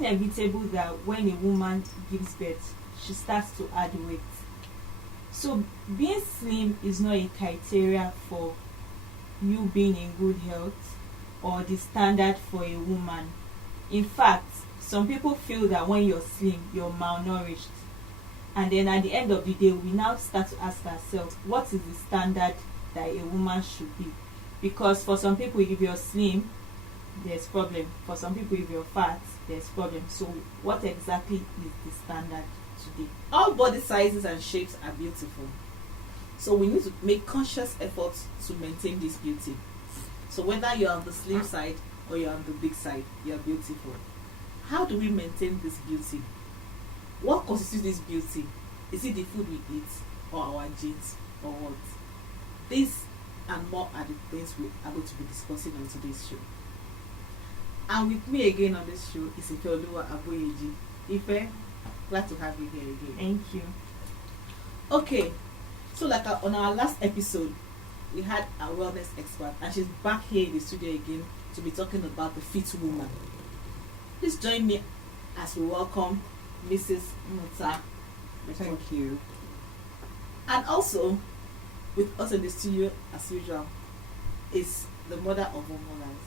Inevitable that when a woman gives birth, she starts to add weight. So being slim is not a criteria for you being in good health or the standard for a woman. In fact, some people feel that when you're slim, you're malnourished. And then at the end of the day, we now start to ask ourselves, what is the standard that a woman should be? Because for some people, if you're slim, there's problem. For some people, if you're fat, there's problem. So what exactly is the standard today? All body sizes and shapes are beautiful. So we need to make conscious efforts to maintain this beauty. So whether you're on the slim side or you're on the big side, you're beautiful. How do we maintain this beauty? What constitutes this beauty? Is it the food we eat or our genes or what? This and more are the things we are going to be discussing on today's show. And with me again on this show is Ifeoluwa Aboyeji. Ife, glad to have you here again. Thank you. Okay, so like on our last episode, we had a wellness expert, and she's back here in the studio again to be talking about the fit woman. Please join me as we welcome Mrs. Muta. Thank you. And also, with us in the studio, as usual, is the mother of all mothers,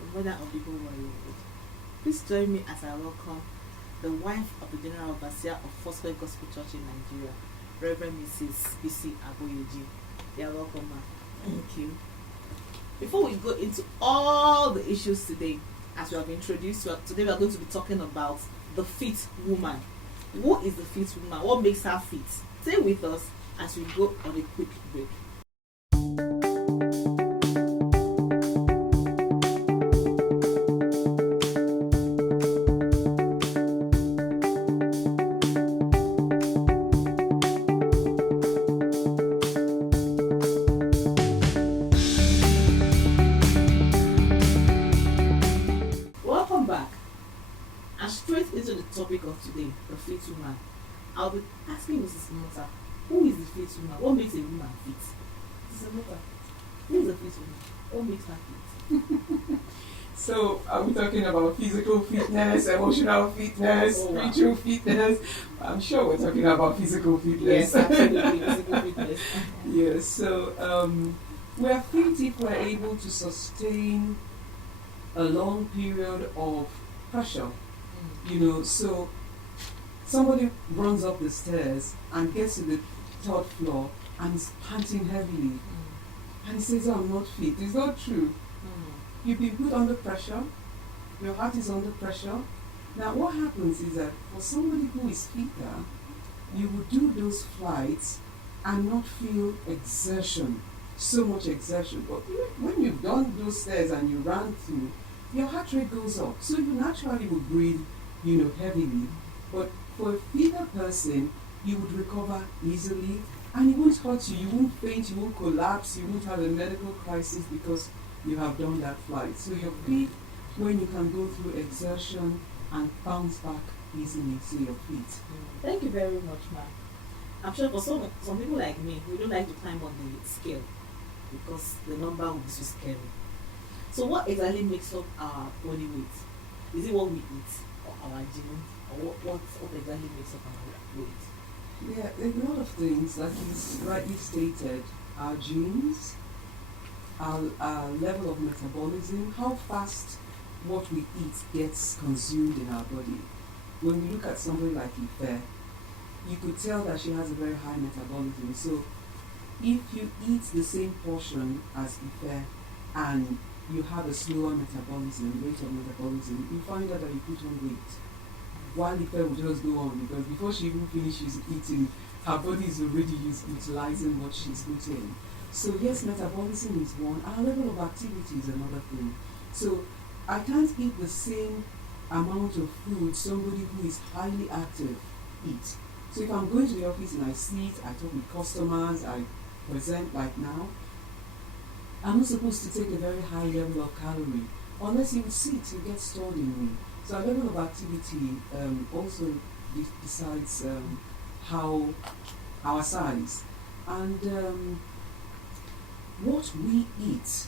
the mother of the whole world. Please join me as I welcome the wife of the General Overseer of Foursquare Gospel Church in Nigeria, Reverend Mrs. B.C. Aboyeji. You are welcome, ma'am. Thank you. Before we go into all the issues today, as we have introduced, today we are going to be talking about the fit woman. Who is the fit woman? What makes her fit? Stay with us as we go on a quick break. Welcome back. And straight into the topic of today, the fit woman. I'll be asking Mrs. Mota, who is the fit woman? What makes a woman fit? Mrs. Mota, who is the fit woman? What makes her fit? So, are we talking about physical fitness, emotional fitness, spiritual fitness? I'm sure we're talking about physical fitness. Yes, absolutely, physical fitness. Yes, so we're fit if we're able to sustain a long period of pressure. You know, so somebody runs up the stairs and gets to the third floor and is panting heavily. And he says, "Oh, I'm not fit." It's not true. You've been put under pressure. Your heart is under pressure. Now what happens is that for somebody who is fitter, you will do those flights and not feel exertion, so much exertion. But when you've done those stairs and you ran through, your heart rate goes up. So you naturally will breathe, heavily. But for a fitter person, you would recover easily and it won't hurt you. You won't faint, you won't collapse, you won't have a medical crisis because you have done that flight. So you're fit when you can go through exertion and bounce back easily to your feet. Thank you very much, ma'am. I'm sure for some people like me, we don't like to climb on the scale because the number will be so scary. So what exactly makes up our body weight? Is it what we eat or our genes? Or what exactly makes up our weight? Yeah, there are a lot of things, like you rightly stated, our genes, our level of metabolism, how fast what we eat gets consumed in our body. When we look at somebody like Ife, you could tell that she has a very high metabolism. So if you eat the same portion as Ife and you have a slower metabolism, rate of metabolism, you find out that you put on weight. While the will just go on, because before she even finishes eating, her body is already utilizing what she's put in. So yes, metabolism is one. Our level of activity is another thing. So I can't eat the same amount of food somebody who is highly active eat. So if I'm going to the office and I sit, I talk with customers, I present like now, I'm not supposed to take a very high level of calorie. Unless you sit, you get stored in me. So our level of activity also decides how our size and what we eat.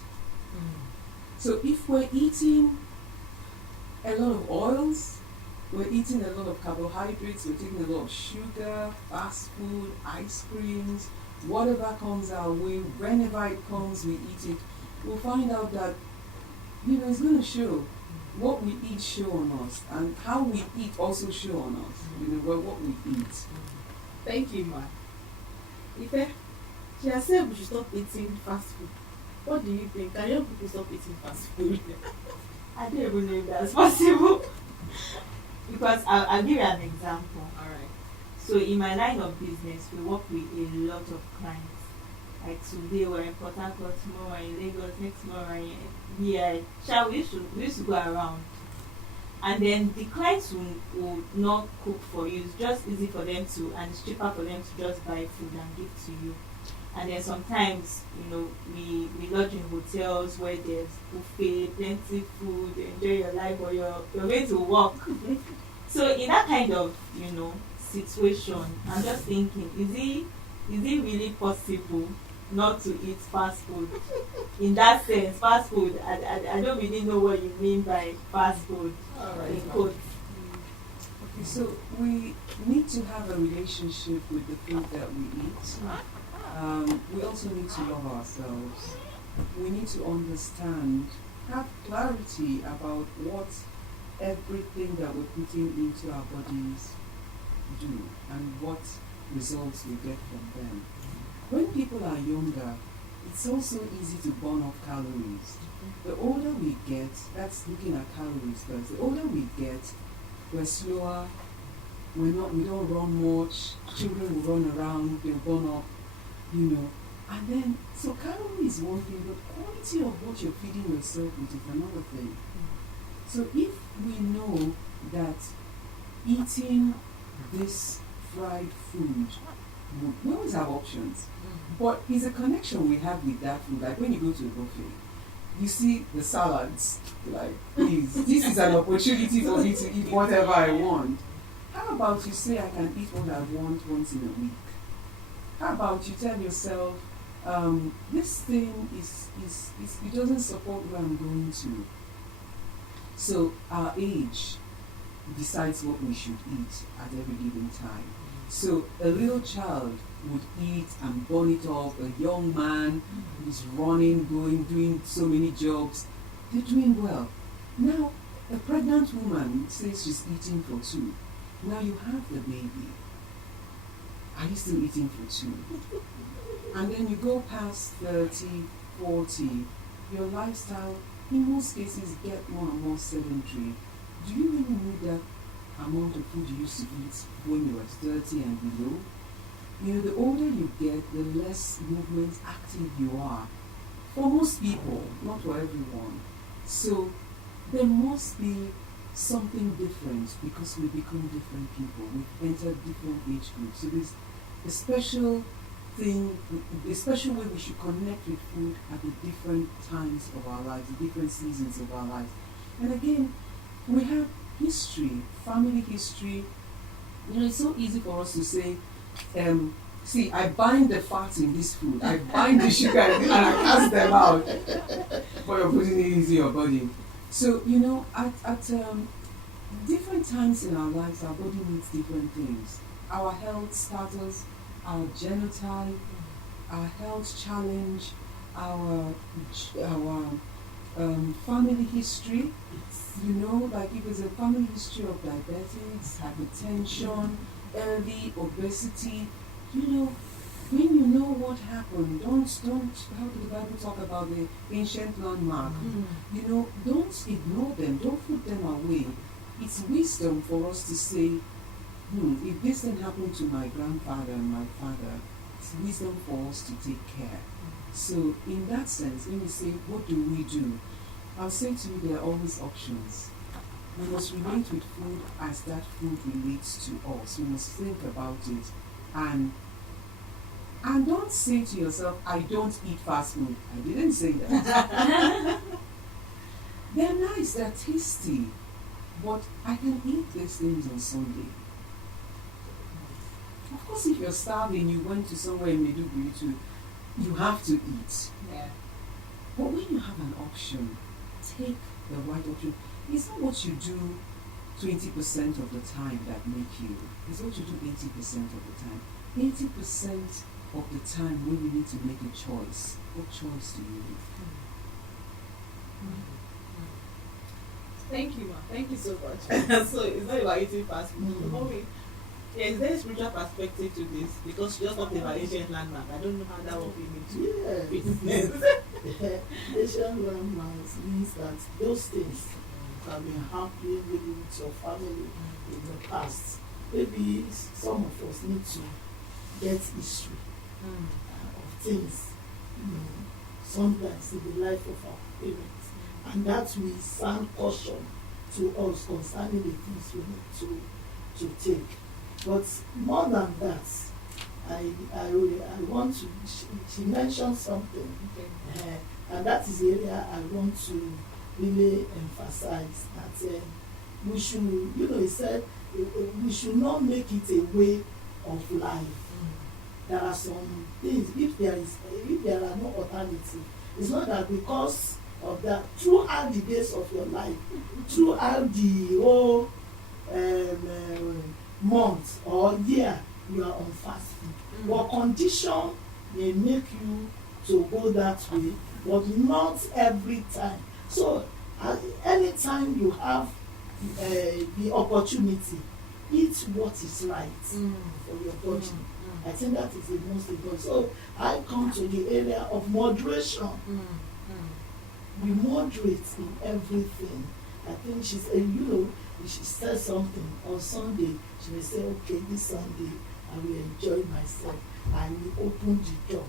So if we're eating a lot of oils, we're eating a lot of carbohydrates, we're taking a lot of sugar, fast food, ice creams, whatever comes our way, whenever it comes, we eat it. We'll find out that, it's going to show. What we eat show on us, and how we eat also show on us. What we eat. Thank you, ma. Ife, she has said we should stop eating fast food. What do you think? Can young people stop eating fast food? I don't even know if that's possible. Because I'll give you an example. Alright. So in my line of business, we work with a lot of clients. Like today we're in Port Harcourt, tomorrow we're in Lagos, next tomorrow we're in BI. We used to go around. And then the clients will not cook for you. It's just easy for them to, and it's cheaper for them to just buy food and give to you. And then sometimes, we lodge in hotels where there's buffet, plenty food, you enjoy your life, or you're going to work. So in that kind of, situation, I'm just thinking, is it really possible not to eat fast food? In that sense, fast food, I don't really know what you mean by fast food. Alright. Okay, so we need to have a relationship with the food that we eat. We also need to love ourselves. We need to understand, have clarity about what everything that we're putting into our bodies do and what results we get from them. When people are younger, it's also easy to burn off calories. The older we get, that's looking at calories first. The older we get, we're slower. We don't run much. Children will run around. They'll burn up, And then, so calorie is one thing, but quality of what you're feeding yourself with is another thing. So if we know that eating this fried food, we always have options. But it's a connection we have with that food. Like when you go to a buffet, you see the salads, like, please, this is an opportunity for me to eat whatever I want. How about you say I can eat what I want once in a week? How about you tell yourself, this thing it doesn't support where I'm going to. So our age decides what we should eat at every given time. So a little child would eat and burn it off. A young man who's running, going, doing so many jobs, they're doing well. Now, a pregnant woman says she's eating for two. Now you have the baby. Are you still eating for two? And then you go past 30, 40, your lifestyle, in most cases, get more and more sedentary. Do you really need that amount of food you used to eat when you were 30 and below? The older you get, the less movement active you are. For most people, not for everyone. So there must be something different because we become different people. We've entered different age groups. So there's a special thing, a special way we should connect with food at the different times of our lives, the different seasons of our lives. And again, we have history, family history. It's so easy for us to say, see, I bind the fat in this food, I bind the sugar and I cast them out. But you're putting it into your body. So, at different times in our lives, our body needs different things. Our health status, our genotype, our health challenge, our family history. Like if there's a family history of diabetes, hypertension, early obesity, when you know what happened, don't, how did the Bible talk about the ancient landmark? Don't ignore them, don't put them away. It's wisdom for us to say, if this thing happened to my grandfather and my father, it's wisdom for us to take care. So in that sense, when we say, what do we do? I'll say to you, there are always options. We must relate with food as that food relates to us. We must think about it. And don't say to yourself, I don't eat fast food. I didn't say that. They're nice, they're tasty, but I can eat these things on Sunday. Of course, if you're starving, you went to somewhere in Maiduguri you have to eat. Yeah. But when you have an option, take the right option. It's not what you do 20% of the time that make you. It's what you do 80% of the time. 80% of the time when you need to make a choice, what choice do you make? Thank you, ma. Thank you so much. So it's not about eating fast food. Is there a spiritual perspective to this? Because you just talked about ancient landmark. I don't know how that will be into fitness. Asian landmarks means that those things have been happening maybe with your family in the past. Maybe some of us need to get history of things, sometimes in the life of our parents, and that will sound caution to us concerning the things we need to take. But more than that, I want to, she mentioned something, and that is the area I want to really emphasize, that we should, he said, we should not make it a way of life. There are some things, if there are no alternative, it's not that because of that, throughout the days of your life, throughout the whole month or year, you are on fast food. What condition may make you to go that way, but not every time. So anytime you have the opportunity, eat what is right for your body. I think that is the most important. So I come to the area of moderation. We moderate in everything. I think she's, she said something on Sunday. She may say, okay, this Sunday I will enjoy myself. I will open the door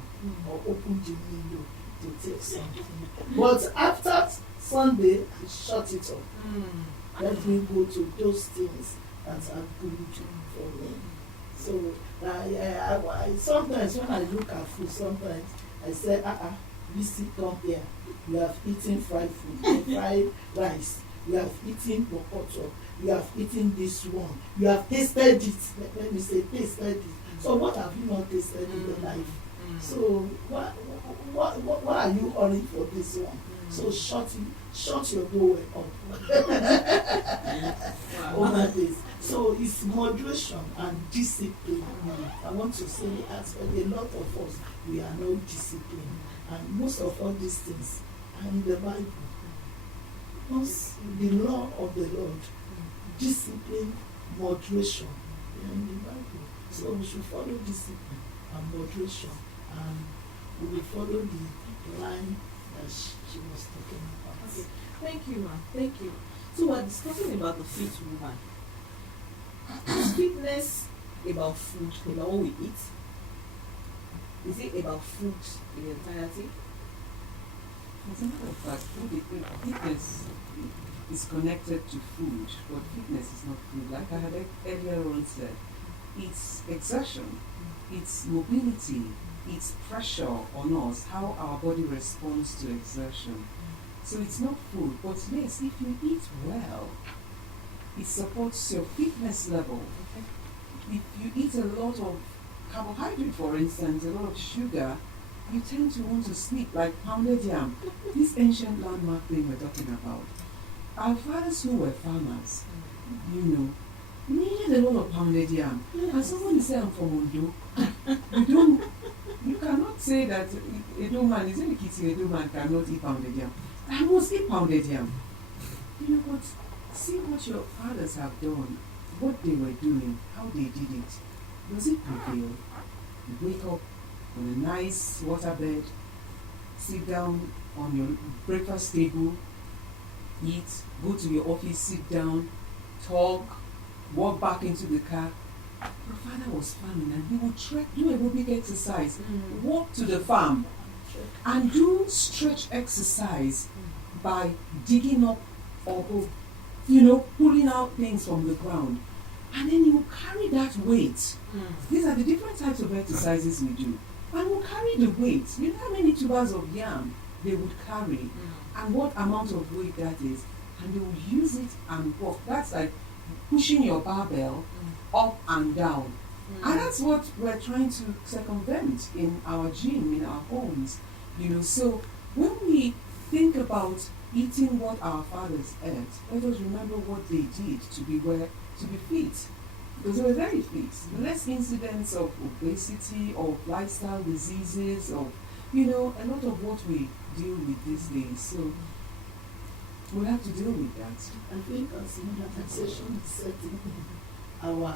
or open the window to take something. But after Sunday, I shut it off. Let me go to those things that are good for me. So I sometimes when I look at food, sometimes I say, Lizzie, come here. You have eaten fried food, fried rice. You have eaten popoto. You have eaten this one. You have tasted it. Let me say, tasted it. So what have you not tasted in your life? So what are you hurrying for this one? So shut your door up. Over this. So it's moderation and discipline. I want to say as well, a lot of us, we are not disciplined. And most of all these things are in the Bible. Once the law of the Lord, discipline, moderation, they are in the Bible. So we should follow discipline and moderation, and we will follow the line that she was talking about. Okay. Thank you, ma'am. Thank you. So we're discussing about the fit woman. Is fitness about food, about what we eat? Is it about food in the entirety? As a matter of fact, fitness is connected to food, but fitness is not food. Like I had earlier on said, it's exertion, it's mobility, it's pressure on us, how our body responds to exertion. So it's not food, but yes, if you eat well, it supports your fitness level. If you eat a lot of carbohydrate, for instance, a lot of sugar, you tend to want to sleep, like pounded yam. This ancient landmark thing we're talking about. Our fathers who were farmers, needed a lot of pounded yam. And somebody say, I'm from Ondo. You cannot say that Edo man, is any kitty Edo man cannot eat pounded yam. I must eat pounded yam. But see what your fathers have done, what they were doing, how they did it. Does it prevail? You wake up on a nice waterbed, sit down on your breakfast table, eat, go to your office, sit down, talk, walk back into the car. Your father was farming and he would trek, do aerobic exercise, walk to the farm and do stretch exercise by digging up or pulling out things from the ground. And then he will carry that weight. These are the different types of exercises we do. And we'll carry the weight. You know how many tubers of yam they would carry and what amount of weight that is. And they will use it and walk. That's like pushing your barbell up and down. And that's what we're trying to circumvent in our gym, in our homes. So when we think about eating what our fathers ate, let us remember what they did to be fit. Because they were very fit. Less incidents of obesity, of lifestyle diseases, of a lot of what we deal with these days. So we have to deal with that. I think as modernization is setting, our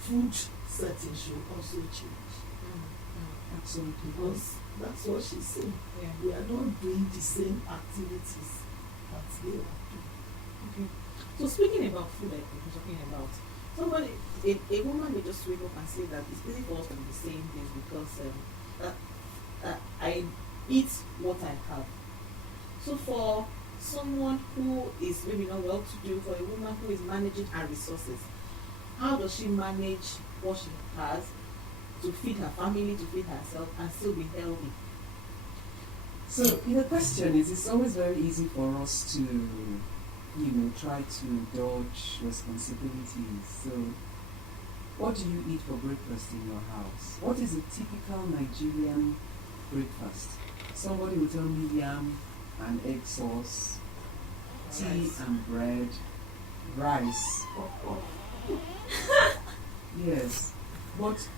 food setting should also change. Absolutely. Because that's what she's saying. Yeah. We are not doing the same activities that they are doing. Okay. So speaking about food, like we were talking about, a woman may just wake up and say that it's easy for us to be saying this because I eat what I have. So for someone who is maybe not well to do, for a woman who is managing her resources, how does she manage what she has to feed her family, to feed herself, and still be healthy? So the question is, it's always very easy for us to, try to dodge responsibilities. So what do you eat for breakfast in your house? What is a typical Nigerian breakfast? Somebody will tell me yam and egg sauce, tea and bread, rice. Yes, but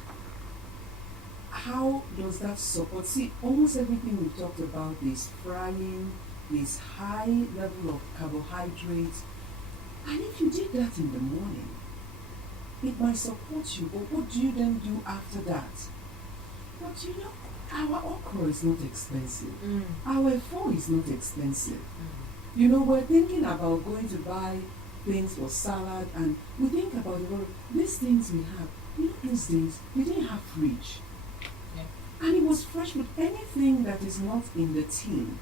how does that support? See, almost everything we've talked about is frying, is high level of carbohydrates. And if you did that in the morning, it might support you, but what do you then do after that? But our okra is not expensive. Our efo is not expensive. We're thinking about going to buy things for salad, and we think about these things we have. These days, we didn't have fridge. And it was fresh with anything that is not in the tin,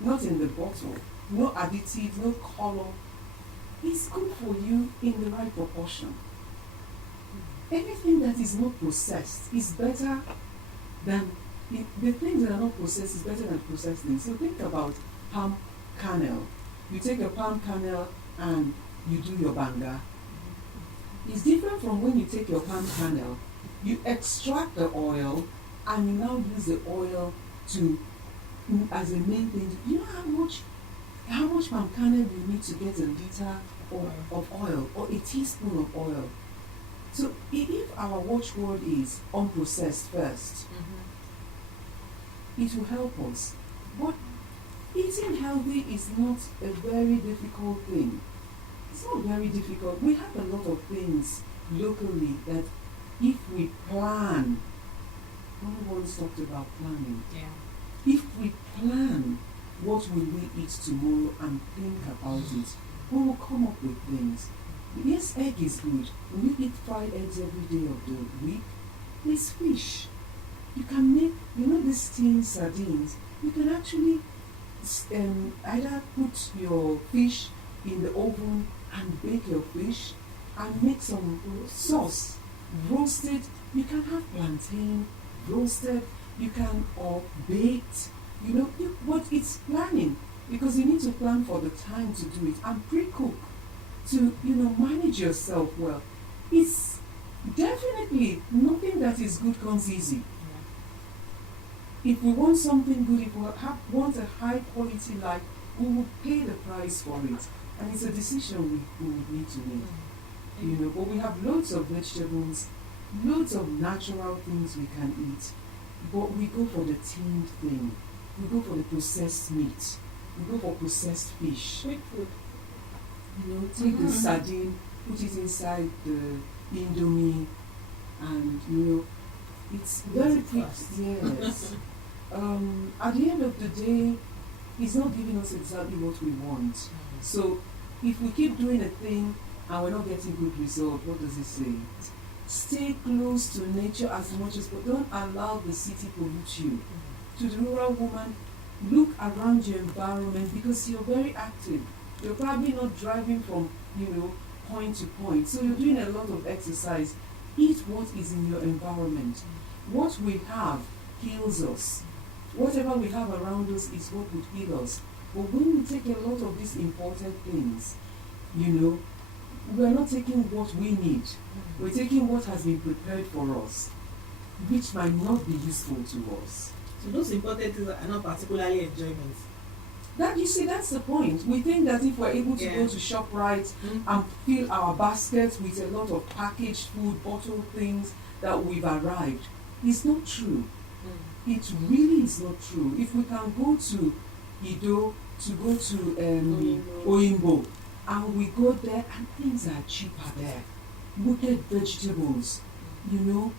not in the bottle, no additive, no color. It's good for you in the right proportion. Anything that is not processed is better than, the things that are not processed is better than processed things. So think about palm kernel. You take a palm kernel and you do your banga. It's different from when you take your palm kernel, you extract the oil, and you now use the oil as a main thing. You know how much palm kernel you need to get a liter of oil or a teaspoon of oil. So if our watchword is unprocessed first, it will help us. But eating healthy is not a very difficult thing. It's not very difficult. We have a lot of things locally that if we plan, no one's talked about planning. Yeah. If we plan what will we eat tomorrow and think about it, we will come up with things. Yes, egg is good. When you eat fried eggs every day of the week, it's fish. You can make, these tin sardines, you can actually either put your fish in the oven and bake your fish and make some sauce. Roasted, you can have plantain, roasted, you can, or baked, but it's planning, because you need to plan for the time to do it and pre-cook to, manage yourself well. It's definitely nothing that is good comes easy. If we want something good, if we want a high quality life, we will pay the price for it. And it's a decision we would need to make. But we have loads of vegetables, loads of natural things we can eat. But we go for the tinned thing. We go for the processed meat. We go for processed fish. Quick food. Take the sardine, put it inside the indomie, and It's very quick. fast. Yes. At the end of the day, it's not giving us exactly what we want. So if we keep doing a thing and we're not getting good result, what does it say? Stay close to nature as much as possible. Don't allow the city pollute you. To the rural woman, look around your environment because you're very active. You're probably not driving from, point to point. So you're doing a lot of exercise. Eat what is in your environment. What we have heals us. Whatever we have around us is what would heal us. But when we take a lot of these important things, we're not taking what we need. We're taking what has been prepared for us, which might not be useful to us. So those important things are not particularly enjoyment. That's the point. We think that if we're able to go to ShopRite and fill our baskets with a lot of packaged food, bottled things, that we've arrived. It's not true. It really is not true. If we can go to Ido, to go to Oyimbo, and we go there and things are cheaper there. We get vegetables, and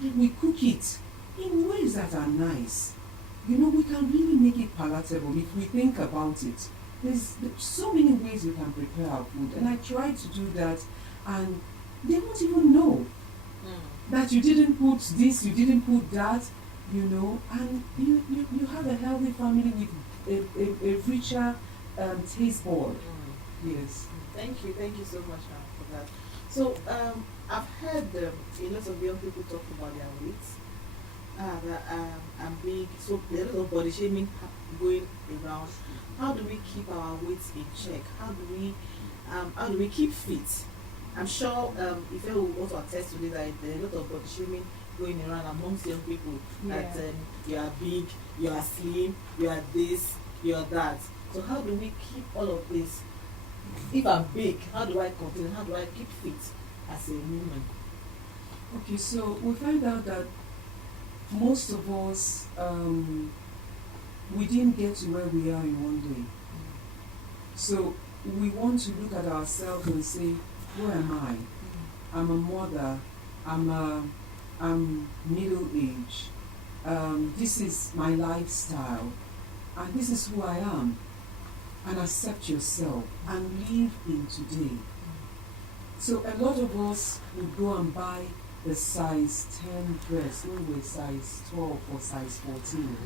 then we cook it in ways that are nice. We can really make it palatable if we think about it. There's so many ways we can prepare our food, and I try to do that, and they won't even know that you didn't put this, you didn't put that, and you have a healthy family with a richer taste board. Yes. Thank you so much for that. So I've heard a lot of young people talk about their weight. I'm big, so there's a lot of body shaming going around. How do we keep our weight in check? How do we keep fit? I'm sure if you will also attest to this, that there's a lot of body shaming going around amongst young people. That you are big, you are slim, you are this, you are that. So how do we keep all of this? If I'm big, how do I continue? How do I keep fit as a woman? Okay, so we find out that most of us, we didn't get to where we are in one day. So we want to look at ourselves and say, who am I? I'm a mother. I'm middle age. This is my lifestyle, and this is who I am. And accept yourself and live in today. So a lot of us would go and buy the size 10 dress when we're size 12 or size 14.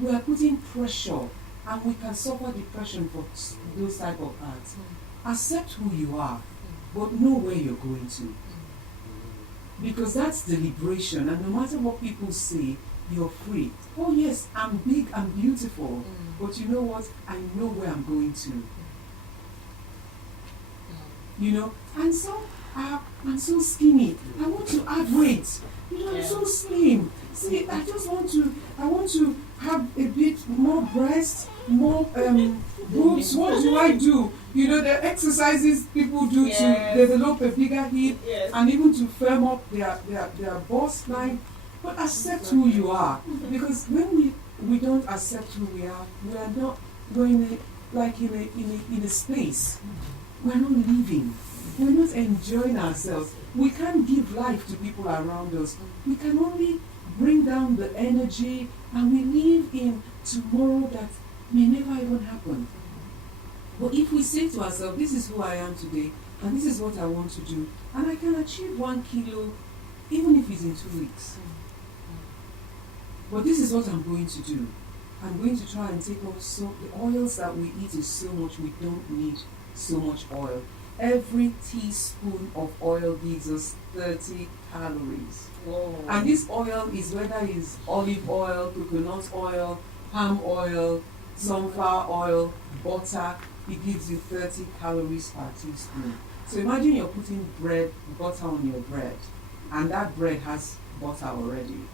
We are putting pressure, and we can suffer depression for those type of ads. Accept who you are, but know where you're going to. Because that's the liberation, and no matter what people say, you're free. Oh yes, I'm big, I'm beautiful, but you know what? I know where I'm going to. And so I'm so skinny. I want to add weight. I'm so slim. See, I want to have a bit more breast, more boobs. What do I do? The exercises people do to develop a bigger hip and even to firm up their bust line. But accept who you are, because when we don't accept who we are not going in a space. We're not living. We're not enjoying ourselves. We can't give life to people around us. We can only bring down the energy, and we live in tomorrow that may never even happen. But if we say to ourselves, this is who I am today, and this is what I want to do, and I can achieve 1 kilo, even if it's in 2 weeks. But this is what I'm going to do. I'm going to try and take off the oils that we eat is so much, we don't need so much oil. Every teaspoon of oil gives us 30 calories. Whoa. And this oil is whether it's olive oil, coconut oil, palm oil, sunflower oil, butter, it gives you 30 calories per teaspoon. So imagine you're putting butter on your bread, and that bread has butter already,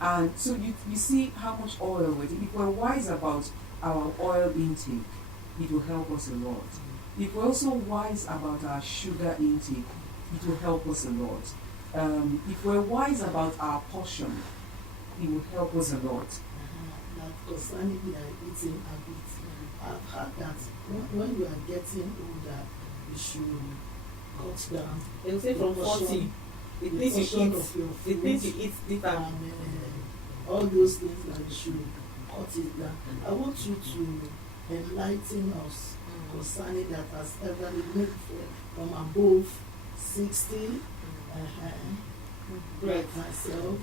And so you see how much oil we're taking. If we're wise about our oil intake, it will help us a lot. If we're also wise about our sugar intake, it will help us a lot. If we're wise about our portion, it will help us a lot. Concerning their eating habits, I've heard that when you are getting older, you should cut down. They will say from 40. The the things you portion eat, of your the food, things you eat differ. and all those things that you should cut it down. I want you to enlighten us concerning that as elderly, maybe from above 60, like myself.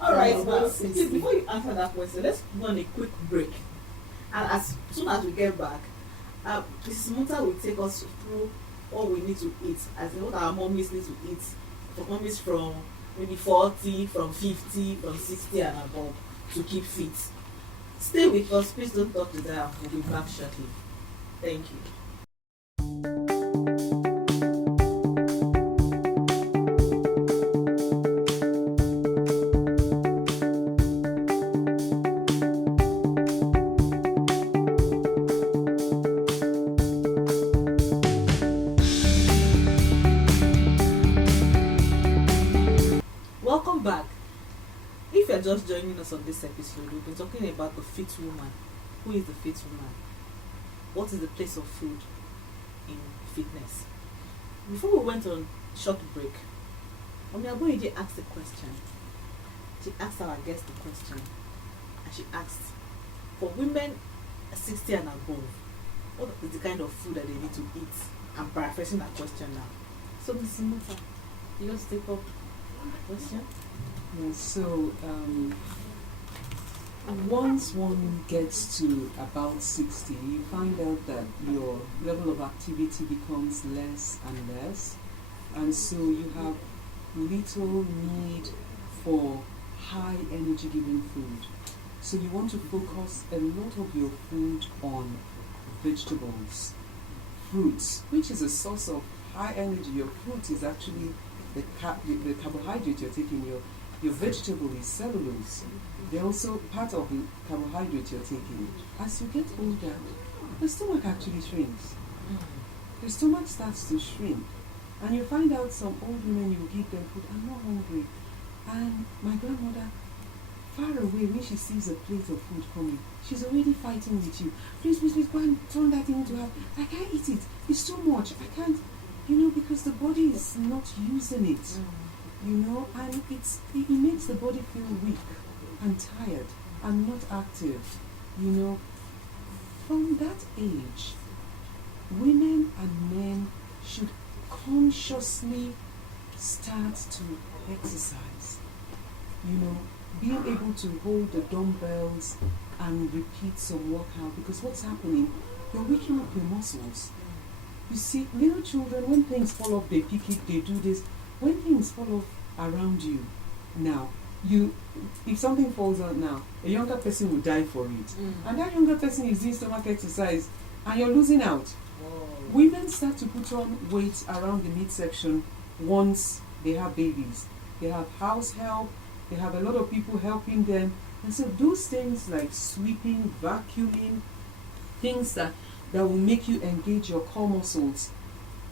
All right, From well, above please, 60. before you answer that question, let's go on a quick break. And as soon as we get back, Mrs. Muta will take us through what we need to eat, as in what our mummies need to eat. For mummies from maybe 40, from 50, from 60 and above to keep fit. Stay with us, please don't talk to them. We'll be back shortly. Thank you. Welcome back. If you're just joining us on this episode, we've been talking about the fit woman. Who is the fit woman? What is the place of food in fitness? Before we went on short break, Omiaboyeje asked a question. She asked our guest the question, and she asked, for women 60 and above, what is the kind of food that they need to eat? I'm paraphrasing that question now. So, Mrs. Muta, you just take up the question? Yes, so once one gets to about 60, you find out that your level of activity becomes less and less, and so you have little need for high energy giving food. So you want to focus a lot of your food on vegetables, fruits, which is a source of high energy. Your fruit is actually the carbohydrate you're taking. Your vegetable is cellulose. They're also part of the carbohydrate you're taking. As you get older, the stomach actually shrinks. The stomach starts to shrink. And you find out some old women, you give them food, I'm not hungry. And my grandmother, far away, when she sees a plate of food coming, she's already fighting with you. Please, please, please, go and turn that into her. I can't eat it. It's too much. I can't, because the body is not using it. And it makes the body feel weak and tired and not active. From that age, women and men should consciously start to exercise. Being able to hold the dumbbells and repeat some workout, because what's happening, you're waking up your muscles. You see, little children, when things fall off, they pick it, they do this. When things fall off around you, now, if something falls out now, a younger person will die for it. And that younger person is doing stomach exercise, and you're losing out. Whoa. Women start to put on weight around the midsection once they have babies. They have house help, they have a lot of people helping them. And so those things like sweeping, vacuuming, things that will make you engage your core muscles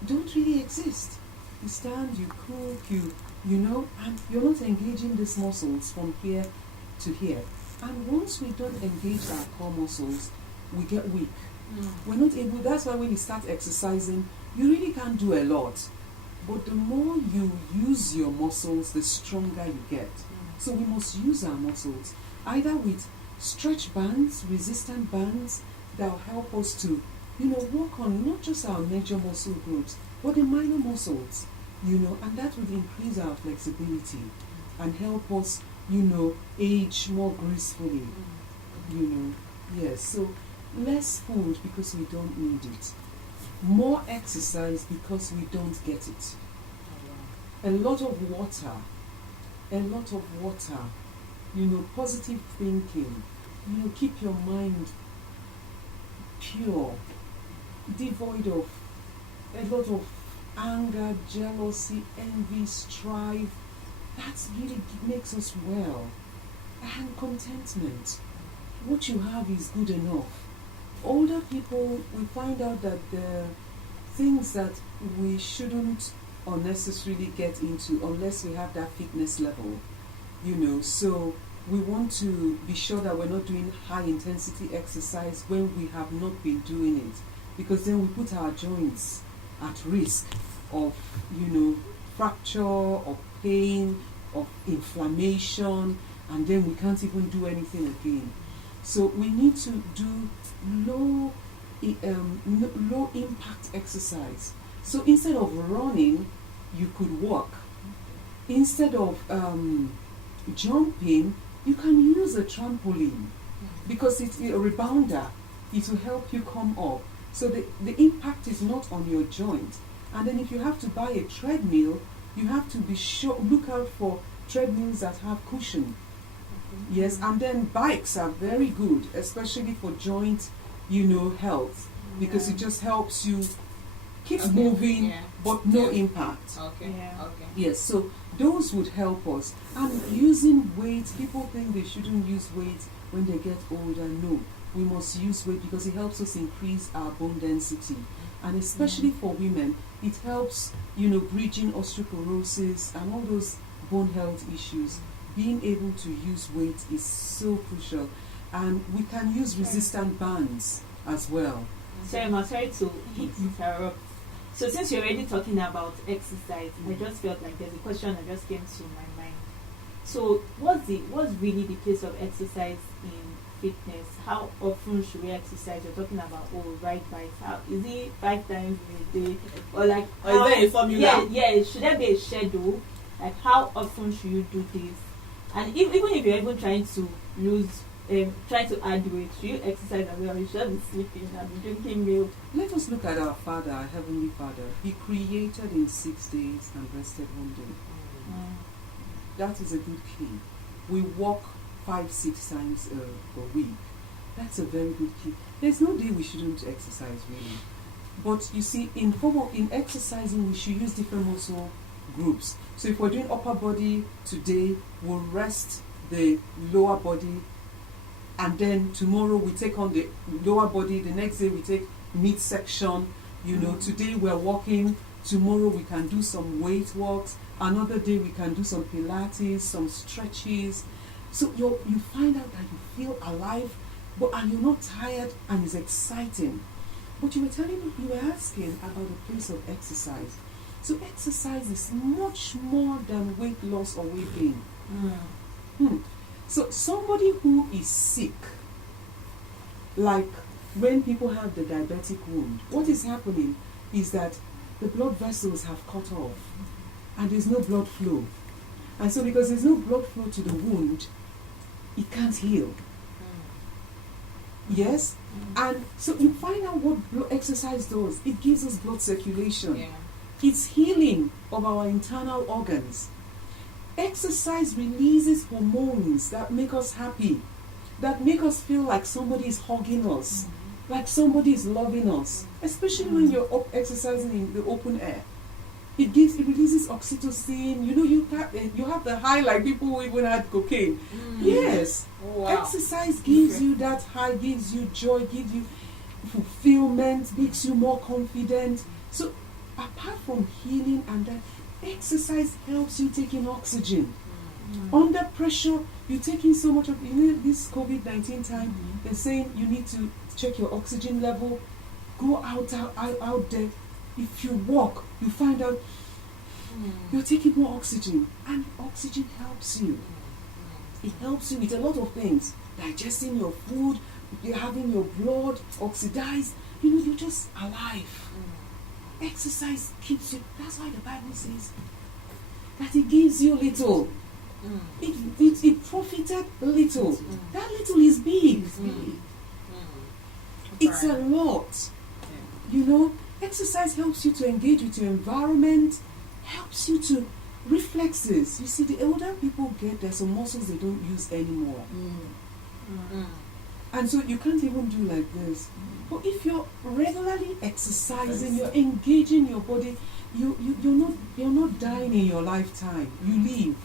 don't really exist. You stand, you cook, and you're not engaging these muscles from here to here. And once we don't engage our core muscles, we get weak. We're not able, that's why when you start exercising, you really can't do a lot. But the more you use your muscles, the stronger you get. So we must use our muscles, either with stretch bands, resistant bands, that will help us to, work on not just our major muscle groups, but the minor muscles, and that will increase our flexibility and help us, age more gracefully, Yes, so less food because we don't need it. More exercise because we don't get it. A lot of water, positive thinking, keep your mind pure, devoid of a lot of anger, jealousy, envy, strife. That really makes us well. And contentment. What you have is good enough. Older people, we find out that the things that we shouldn't unnecessarily get into unless we have that fitness level, so we want to be sure that we're not doing high intensity exercise when we have not been doing it, because then we put our joints at risk. of, fracture, of pain, of inflammation, and then we can't even do anything again. So we need to do low impact exercise. So instead of running, you could walk. Instead of jumping, you can use a trampoline because it's a rebounder. It will help you come up. So the impact is not on your joint. And then if you have to buy a treadmill, you have to be sure, look out for treadmills that have cushion. Yes, and then bikes are very good, especially for joint, health, because it just helps you keep moving, but no impact. Okay. Yeah. Okay. Yes, so those would help us. And using weight, people think they shouldn't use weight when they get older. No, we must use weight because it helps us increase our bone density. And especially for women, it helps, bridging osteoporosis and all those bone health issues. Being able to use weight is so crucial. And we can use resistant bands as well. Sorry, Ma, sorry to interrupt. So since you're already talking about exercise, I just felt like there's a question that just came to my mind. So what's really the place of exercise in fitness? How often should we exercise? You're talking about ride bikes. How is it 5 times in a day? Or like Or is there a formula? Yeah, should there be a schedule? Like how often should you do this? And even if you're even trying to trying to add weight, should you exercise as well? You should be sleeping and be drinking milk. Let us look at our Father, our Heavenly Father. He created in 6 days and rested one day. That is a good key. We walk 5-6 times a week. That's a very good key. There's no day we shouldn't exercise, really. But you see, in exercising, we should use different muscle groups. So if we're doing upper body today, we'll rest the lower body, and then tomorrow we take on the lower body, the next day we take midsection. Today we're walking, tomorrow we can do some weight walks, another day we can do some Pilates, some stretches. So you find out that you feel alive, and you're not tired, and it's exciting. But you were asking about the place of exercise. So exercise is much more than weight loss or weight gain. So somebody who is sick, like when people have the diabetic wound, what is happening is that the blood vessels have cut off and there's no blood flow. And so because there's no blood flow to the wound, it can't heal. Yes? And so you find out what exercise does. It gives us blood circulation. Yeah. It's healing of our internal organs. Exercise releases hormones that make us happy, that make us feel like somebody is hugging us, like somebody is loving us, especially when you're exercising in the open air. It releases oxytocin. You have the high like people who even had cocaine. Yes. Wow. Exercise gives you that high, gives you joy, gives you fulfillment, makes you more confident. So apart from healing and that, exercise helps you take in oxygen. Under pressure, you take in so much of this COVID-19 time. They're saying you need to check your oxygen level. Go out there. If you walk, you find out you're taking more oxygen, and oxygen helps you. It helps you with a lot of things, digesting your food, you're having your blood oxidized. You're just alive. Exercise keeps you. That's why the Bible says that it gives you little. It profited little. That little is big. It's a lot. Exercise helps you to engage with your environment, helps you to reflexes. You see, the older people get, there's some muscles they don't use anymore. And so you can't even do like this. But if you're regularly exercising, you're engaging your body, you're not dying in your lifetime. You live.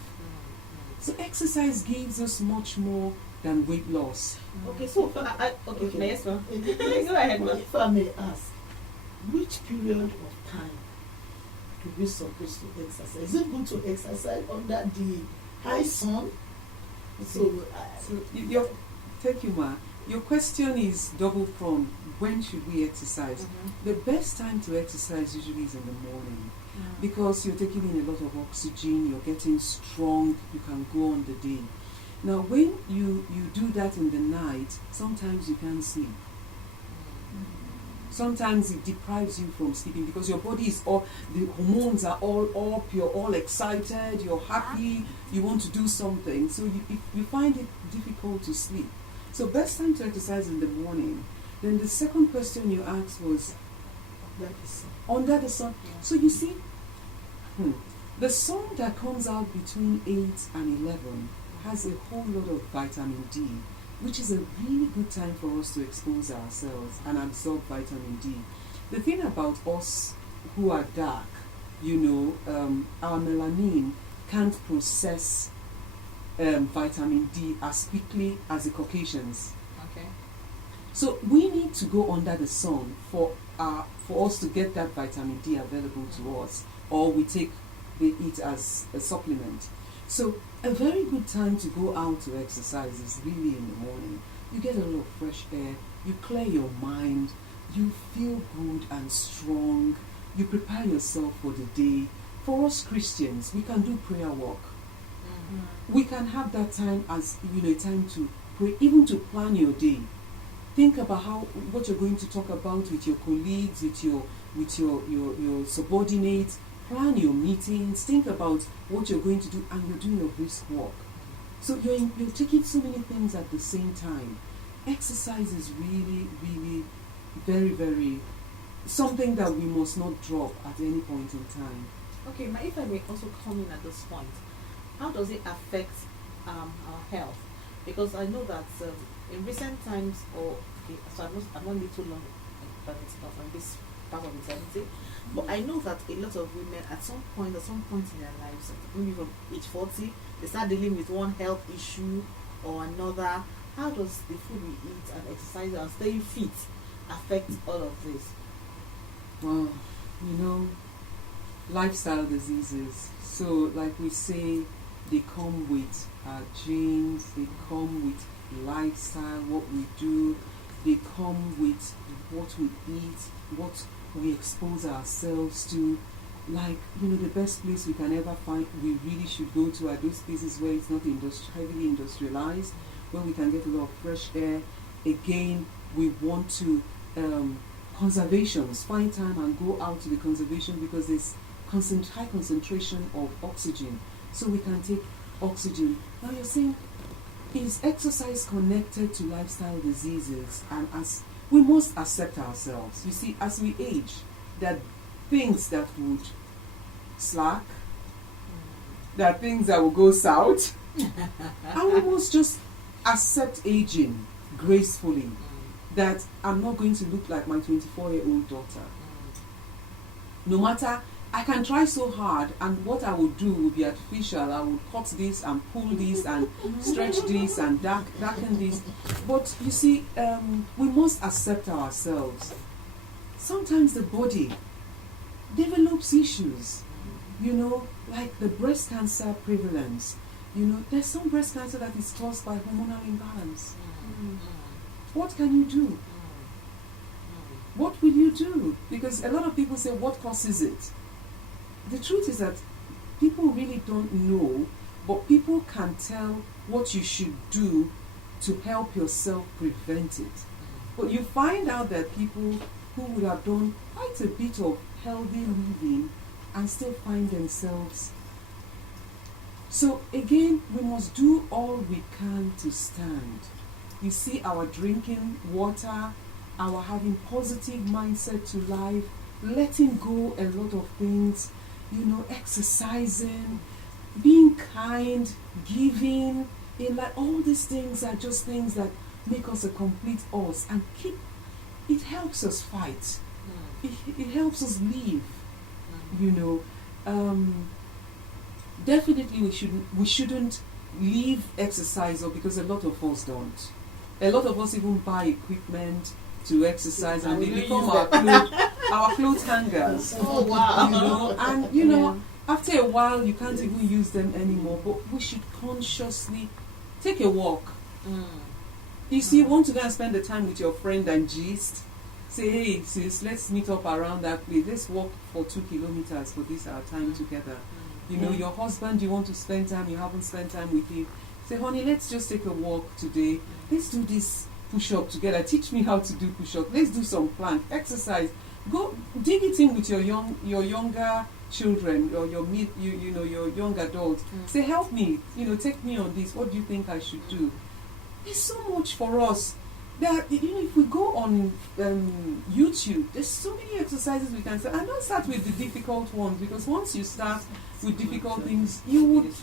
So exercise gives us much more than weight loss. Okay, so yes, ma'am. Go ahead, ma'am. If I may ask, which period of time do we supposed to exercise? Is it good to exercise under the high sun? Thank you, Ma. Your question is double-pronged. When should we exercise? The best time to exercise usually is in the morning. because you're taking in a lot of oxygen, you're getting strong, you can go on the day. Now, when you do that in the night, sometimes you can't sleep. Sometimes it deprives you from sleeping because your body is all, the hormones are all up, you're all excited, you're happy, you want to do something. So you find it difficult to sleep. So best time to exercise in the morning. Then the second question you asked was under the sun. So you see, the sun that comes out between 8 and 11 has a whole lot of vitamin D, which is a really good time for us to expose ourselves and absorb vitamin D. The thing about us who are dark, our melanin can't process vitamin D as quickly as the Caucasians. Okay. So we need to go under the sun for us to get that vitamin D available to us, or we take it as a supplement. So a very good time to go out to exercise is really in the morning. You get a lot of fresh air, you clear your mind, you feel good and strong, you prepare yourself for the day. For us Christians, we can do prayer work. We can have that time as a time to pray, even to plan your day. Think about what you're going to talk about with your colleagues, with your subordinates. Plan your meetings, think about what you're going to do, and you're doing your brisk walk. So you're taking so many things at the same time. Exercise is really, really very, very something that we must not drop at any point in time. Okay, but if I may also come in at this point, how does it affect our health? Because I know that in recent times, so I'm not little long on this part of eternity, but I know that a lot of women at some point in their lives, maybe from age 40, they start dealing with one health issue or another. How does the food we eat and exercise and staying fit affect all of this? Well, lifestyle diseases. So, like we say, they come with genes, they come with lifestyle, what we do, they come with what we eat, what we expose ourselves to. Like, the best place we can ever find, we really should go to are those places where it's not heavily industrialized, where we can get a lot of fresh air. Again, we want to conservations, find time and go out to the conservation because there's high concentration of oxygen, so we can take oxygen. Now you're saying, is exercise connected to lifestyle diseases? And as we must accept ourselves. You see, as we age, there are things that would slack, there are things that will go south, and we must just accept aging gracefully. That I'm not going to look like my 24-year-old daughter. No matter, I can try so hard, and what I would do would be artificial. I would cut this and pull this and stretch this and darken this. But you see, we must accept ourselves. Sometimes the body develops issues, like the breast cancer prevalence. There's some breast cancer that is caused by hormonal imbalance. What can you do? What will you do? Because a lot of people say, what causes it? The truth is that people really don't know, but people can tell what you should do to help yourself prevent it. But you find out that people who would have done quite a bit of healthy living and still find themselves. So again, we must do all we can to stand. You see, our drinking water, our having positive mindset to life, letting go a lot of things, exercising, being kind, giving, all these things are just things that make us a complete us and it helps us fight. It helps us live, Definitely we shouldn't leave exercise up because a lot of us don't. A lot of us even buy equipment to exercise and they become our clothes hangers. Oh wow! And after a while you can't even use them anymore. But we should consciously take a walk. You see, you want to go and spend the time with your friend and gist. say, hey sis, let's meet up around that place. Let's walk for 2 kilometers for this our time together. You know, your husband, you want to spend time, you haven't spent time with him. Say, honey, let's just take a walk today. Let's do this push-up together. Teach me how to do push-up. Let's do some plank exercise. Go dig it in with your younger children or your young adults. Say, help me. Take me on this. What do you think I should do? There's so much for us. If we go on YouTube, there's so many exercises we can start. And don't start with the difficult ones, because once you start with difficult things, you would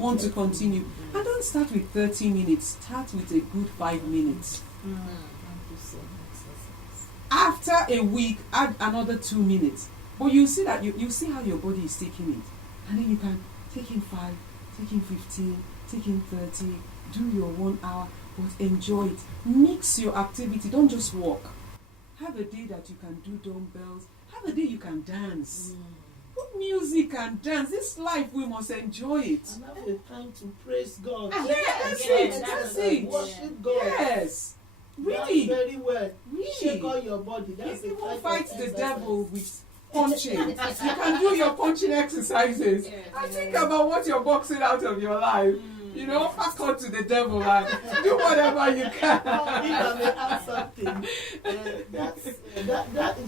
want to continue. And don't start with 30 minutes. Start with a good 5 minutes. After a week, add another 2 minutes. But you see that you see how your body is taking it. And then you can take in 5, take in 15, take in 30, do your 1 hour. But enjoy it. Mix your activity. Don't just walk. Have a day that you can do dumbbells. Have a day you can dance. Put music and dance. This life, we must enjoy it. And have a time to praise God. That's it. Worship God. Yes. Really. That's very well. Really. Shake all your body. That's If you type won't of fight the exercise. devil with punching, you can do your punching exercises. And think about what you're boxing out of your life. Fuck on to the devil and do whatever you can. If I may add something,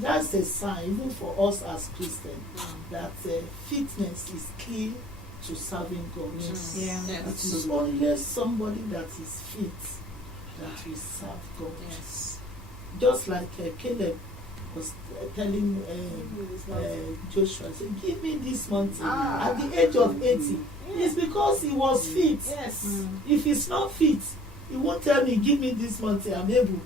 that's a sign, even for us as Christians, that fitness is key to serving God. Yes. Yeah. It is only somebody that is fit that will serve God. Yes. Just like Caleb was telling Joshua, say, give me this mountain at the age of 80. It's because he was fit. Yes. If he's not fit, he won't tell me, give me this mountain, I'm able.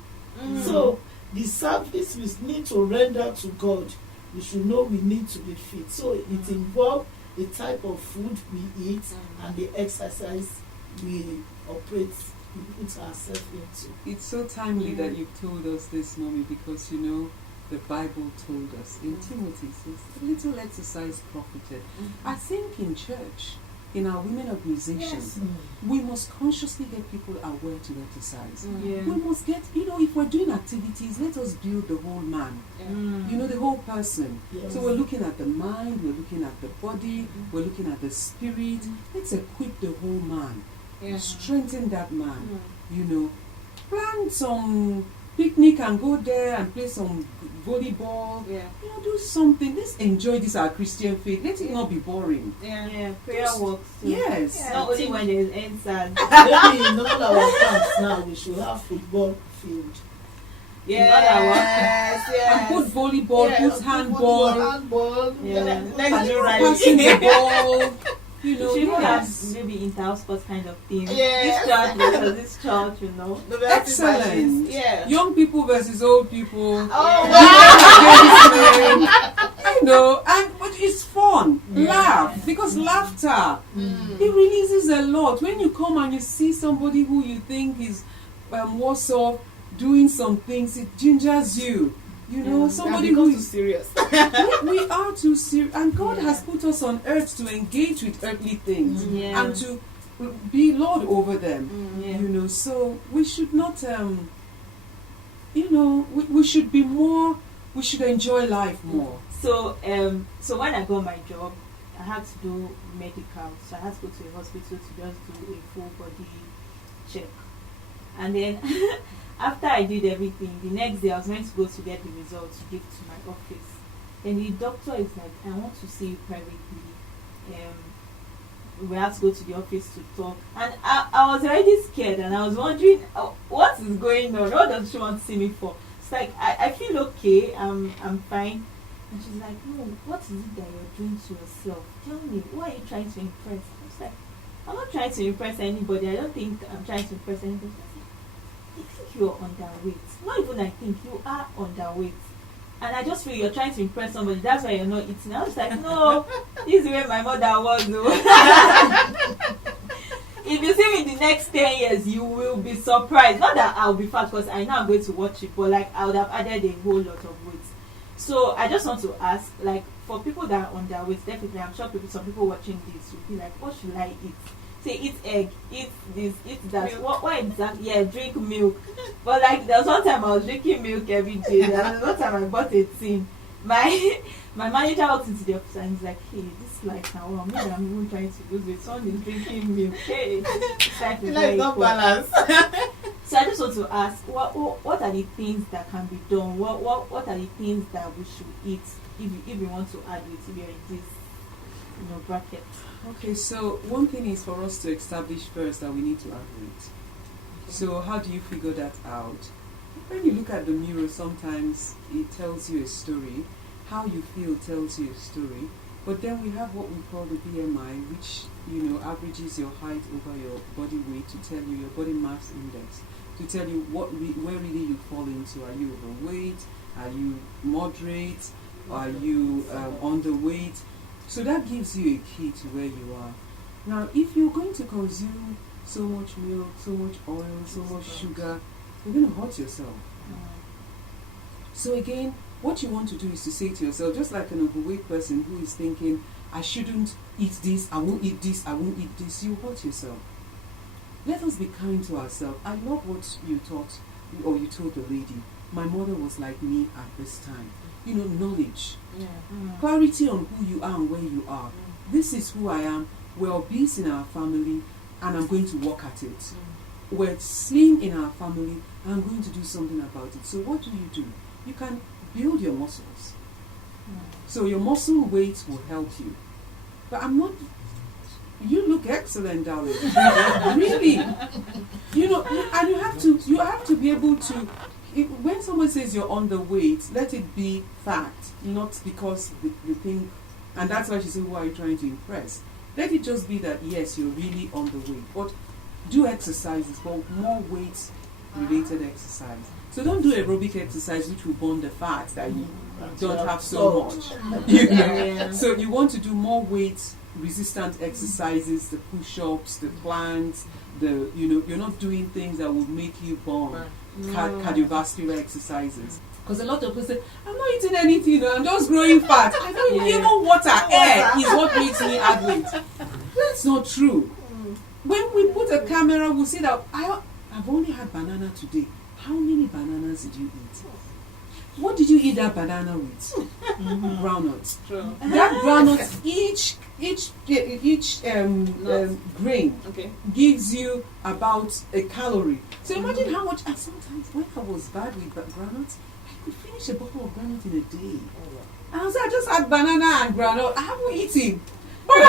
So the service we need to render to God, we should know we need to be fit. So it involves the type of food we eat and the exercise we operate, we put ourselves into. It's so timely that you've told us this, Mommy, because the Bible told us in Timothy, says, a little exercise profited. I think in church, in our women organization, we must consciously get people aware to exercise. Yeah. We must get, if we're doing activities, let us build the whole man, the whole person. Yes. So we're looking at the mind, we're looking at the body, we're looking at the spirit. Let's equip the whole man, strengthen that man, plan some picnic and go there and play some volleyball. Do something. Let's enjoy this our Christian faith. Let it not be boring. Yeah, prayer walks too. Yes. Not only when there's answers. Maybe in all our camps now, we should have football field. And put volleyball, put handball, Let's do passing the ball. We should even have maybe inter-house sports kind of thing. Yes. This church versus this church, Excellent. Yeah. Young people versus old people. Oh, But it's fun. Laugh, because laughter it releases a lot. When you come and you see somebody who you think is worse off doing some things, it gingers you. Somebody who too is serious. we are too serious, and God has put us on earth to engage with earthly things and to be Lord over them. So we should not we should be more, we should enjoy life more. So when I got my job, I had to do medical, so I had to go to a hospital to just do a full body check. And then after I did everything, the next day I was meant to go to get the results to give to my office. And the doctor is like, I want to see you privately. We have to go to the office to talk. And I was already scared, and I was wondering, what is going on? What does she want to see me for? It's like, I feel okay, I'm fine. And she's like, no, what is it that you're doing to yourself? Tell me, who are you trying to impress? I was like, I'm not trying to impress anybody. I don't think I'm trying to impress anybody. I think you're underweight. Not even I think, you are underweight. And I just feel you're trying to impress somebody. That's why you're not eating. I was like, no, this is where my mother was. If you see me the next 10 years, you will be surprised. Not that I'll be fat, because I know I'm going to watch it, but like I would have added a whole lot of weight. So I just want to ask, like, for people that are underweight, definitely, I'm sure some people watching this will be like, what should I eat? Say, eat egg, eat this, eat that. What exactly? Yeah, drink milk. But like there was one time I was drinking milk every day. There was one time I bought a tin. My manager walked into the office and he's like, hey, this life now, well, maybe I'm even trying to lose weight. Someone is drinking milk. Hey, this life is very not poor. balanced. So I just want to ask, what are the things that can be done? What are the things that we should eat if we want to add weight, if you're in this bracket? Okay, so one thing is for us to establish first that we need to add weight. So how do you figure that out? When you look at the mirror, sometimes it tells you a story. How you feel tells you a story. But then we have what we call the BMI, which averages your height over your body weight to tell you your body mass index, to tell you where really you fall into. Are you overweight? Are you moderate? Are you underweight? So that gives you a key to where you are. Now, if you're going to consume so much milk, so much oil, so much sugar, you're going to hurt yourself. So again, what you want to do is to say to yourself, just like an overweight person who is thinking, I shouldn't eat this, I won't eat this, I won't eat this, you hurt yourself. Let us be kind to ourselves. I love what you taught, or you told the lady. My mother was like me at this time. Knowledge. Clarity on who you are and where you are. This is who I am. We're obese in our family, and I'm going to work at it. We're slim in our family, and I'm going to do something about it. So what do? You can build your muscles. So your muscle weight will help you. But you look excellent, darling. Really. And you have to be able to, when someone says you're underweight, let it be fact, not because you think, and that's why she said, who are you trying to impress? Let it just be that, yes, you're really underweight. But do exercises, but more weight-related exercise. So don't do aerobic exercise which will burn the fat that you don't have so much. So you want to do more weight-resistant exercises, the push-ups, the planks, you're not doing things that will make you burn. Cardiovascular exercises. Because a lot of people say, I'm not eating anything, I'm just growing fat. I don't even water, air is what makes me add weight. That's not true. When we put a camera, we'll see that I've only had banana today. How many bananas did you eat? What did you eat that banana with? Groundnuts. True. That groundnut, each grain gives you about a calorie. So imagine how much. And sometimes when I was bad with groundnuts, I could finish a bottle of groundnut in a day. And I was like, I just had banana and groundnut. I haven't eaten. But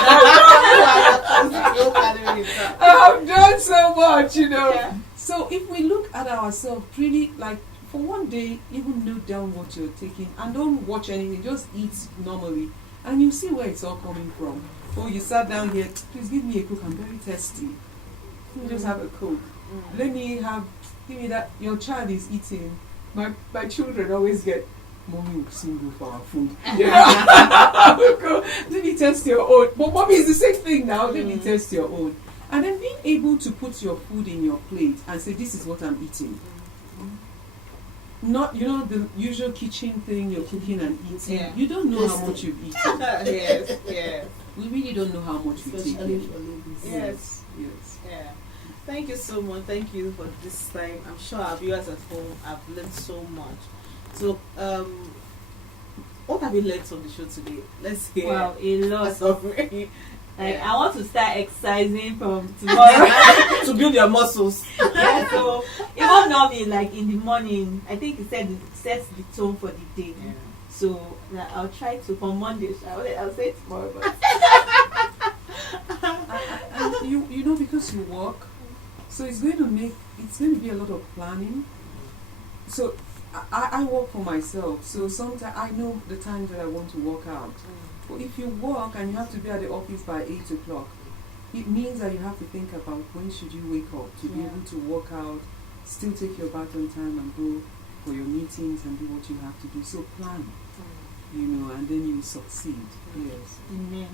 I've done so much, Yeah. So if we look at ourselves, really, like, for one day, even note down what you're taking and don't watch anything, just eat normally, and you see where it's all coming from. Oh, you sat down here, please give me a Coke, I'm very thirsty. Let me just have a Coke. Give me that. Your child is eating. My children always get, Mommy will single for our food. Let me test your own. But Mommy is the same thing now. Let me test your own. And then being able to put your food in your plate and say, this is what I'm eating. Not, the usual kitchen thing, you're cooking and eating. Yeah. You don't know how much you've eaten. Yes. We really don't know how much we take in. Yes. Yeah. Thank you so much. Thank you for this time. I'm sure our viewers at home have learned so much. So, what have you learned from the show today? Let's hear. Wow, a lot. I want to start exercising from tomorrow to build your muscles. Yeah, so even normally, like in the morning, I think it sets the tone for the day. Yeah. So I'll try to from Monday. I'll say it tomorrow. But and because you work, so it's going to be a lot of planning. So I work for myself, so sometimes I know the times that I want to work out. But if you work and you have to be at the office by 8 o'clock, it means that you have to think about when should you wake up to be able to work out, still take your bath on time and go for your meetings and do what you have to do. So plan, and then you succeed. Yes. Amen.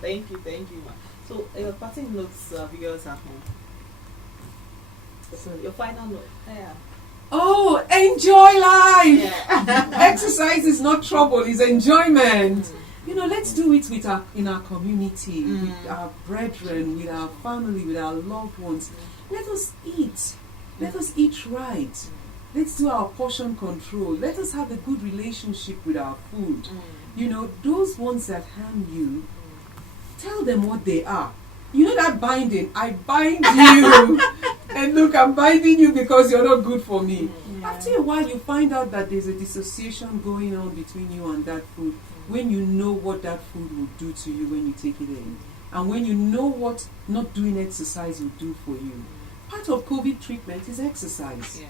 Thank you, ma. So your parting notes, viewers at home. So your final note. Yeah. Oh, enjoy life! Yeah. Exercise is not trouble, it's enjoyment. Let's do it in our community, with our brethren, with our family, with our loved ones. Let us eat. Let us eat right. Let's do our portion control. Let us have a good relationship with our food. You know, those ones that harm you, tell them what they are. You know that binding? I bind you. And look, I'm binding you because you're not good for me. Yeah. After a while, you find out that there's a dissociation going on between you and that food when you know what that food will do to you when you take it in. And when you know what not doing exercise will do for you. Part of COVID treatment is exercise.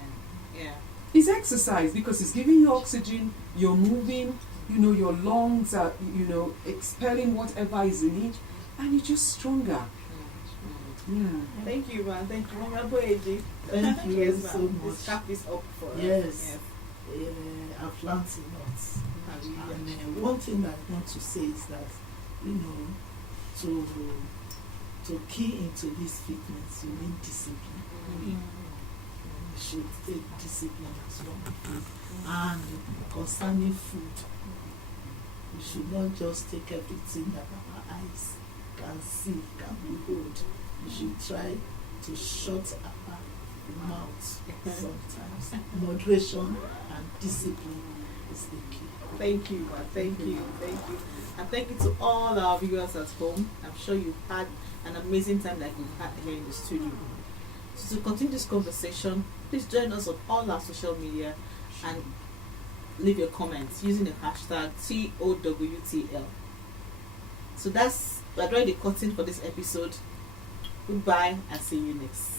Yeah. It's exercise because it's giving you oxygen, you're moving, you know, your lungs are, you know, expelling whatever is in it, and you're just stronger. Yeah. Thank you, man. Thank you, Mama Boeji. Thank you Yes, so ma'am. much. This cap is up for us. Yes. I've learned a lot. And one thing I want to say is that, you know, to key into this fitness, you need discipline. You should take discipline as well. And concerning food, we should not just take everything that our eyes can see, can behold. We should try to shut our mouth sometimes. Moderation and discipline is the key. Thank you, man. Thank you. And thank you to all our viewers at home. I'm sure you've had an amazing time like we've had here in the studio. So to continue this conversation, please join us on all our social media and leave your comments using the hashtag TOWTL. So we're drawing the curtain for this episode. Goodbye and see you next.